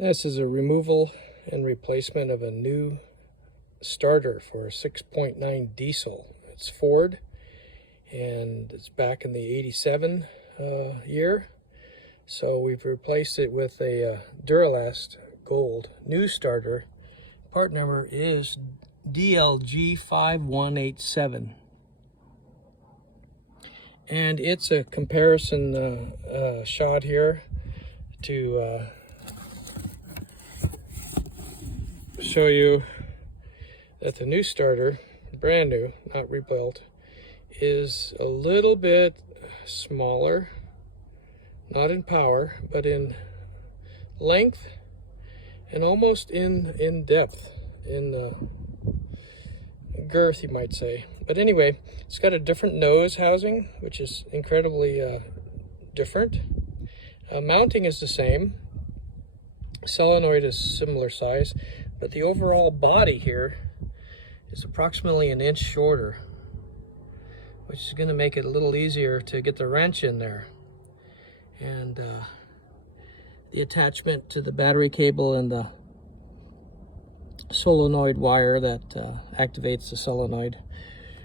This is a removal and replacement of a new starter for a 6.9 diesel. It's Ford, and it's back in the 87 year. So we've replaced it with a Duralast Gold new starter. Part number is DLG5187. And it's a comparison shot here to show you that the new starter, brand new, not rebuilt, is a little bit smaller, not in power, but in length and almost in depth, in girth, you might say. But anyway, it's got a different nose housing, which is incredibly different. Mounting is the same. Solenoid is similar size, but the overall body here is approximately an inch shorter, which is going to make it a little easier to get the wrench in there. And the attachment to the battery cable and the solenoid wire that activates the solenoid.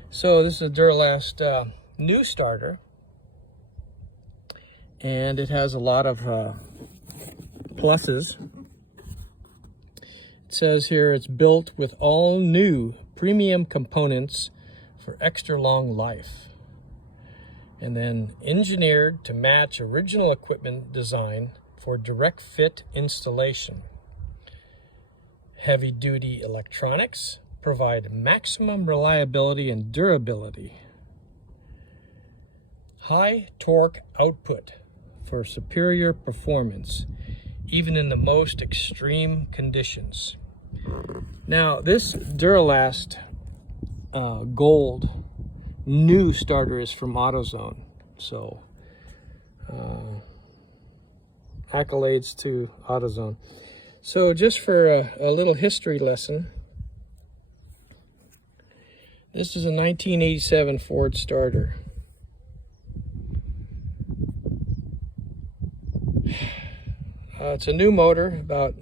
So this is a Duralast new starter, and it has a lot of pluses. It says here it's built with all new premium components for extra long life, and then engineered to match original equipment design for direct fit installation. Heavy duty electronics provide maximum reliability and durability. High torque output for superior performance, even in the most extreme conditions. Now, this Duralast Gold new starter is from AutoZone, so accolades to AutoZone. So just for a little history lesson, this is a 1987 Ford starter. It's a new motor, about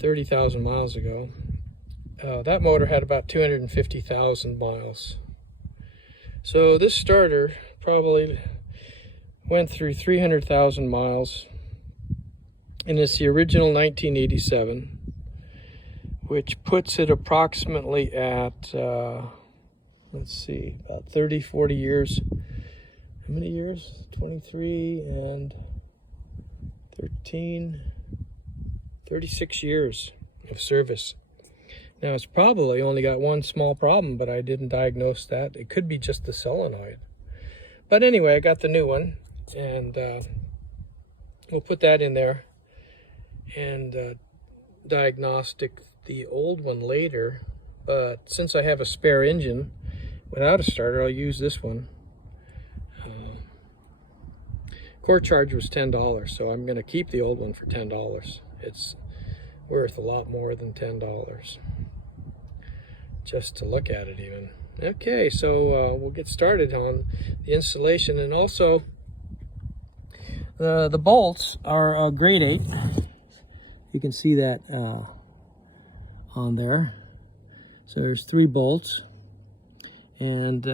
30,000 miles ago. That motor had about 250,000 miles. So this starter probably went through 300,000 miles, and it's the original 1987, which puts it approximately at, let's see, about 30, 40 years. How many years? 23 and 13, 36 years of service. Now, it's probably only got one small problem, but I didn't diagnose that. It could be just the solenoid. But anyway, I got the new one, and we'll put that in there and diagnostic the old one later. But since I have a spare engine without a starter, I'll use this one. Core charge was $10, so I'm going to keep the old one for $10. It's worth a lot more than $10 just to look at it even. Okay, so we'll get started on the installation. And also the bolts are grade 8. You can see that on there. So there's 3 bolts, and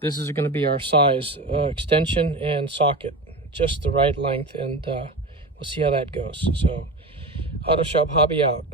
this is going to be our size, extension and socket, just the right length, and we'll see how that goes. So Auto Shop Hobby out.